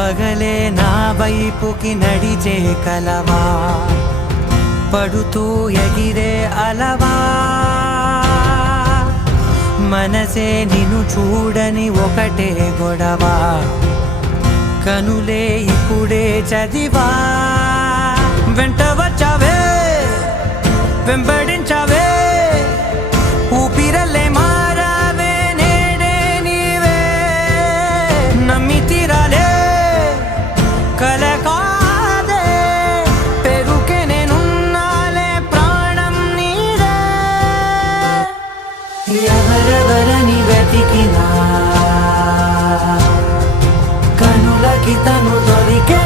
పగలే నా వైపుకి నడిచే కలవా, పడుతూ ఎగిరే అలవా, మనసే నిన్ను చూడని ఒకటే గొడవ, కనులే ఇప్పుడే చదివా. వెంట వచ్చావే వెంబడించావే, ఊపిరల్లే మారావే నేడే నీవే, నమ్మి తీరాలే కల కాదే, పెరుకే నేనున్నాలే ప్రాణం నీదే. ఎవరెవరని వెతికినా కనులకి తను దొరికే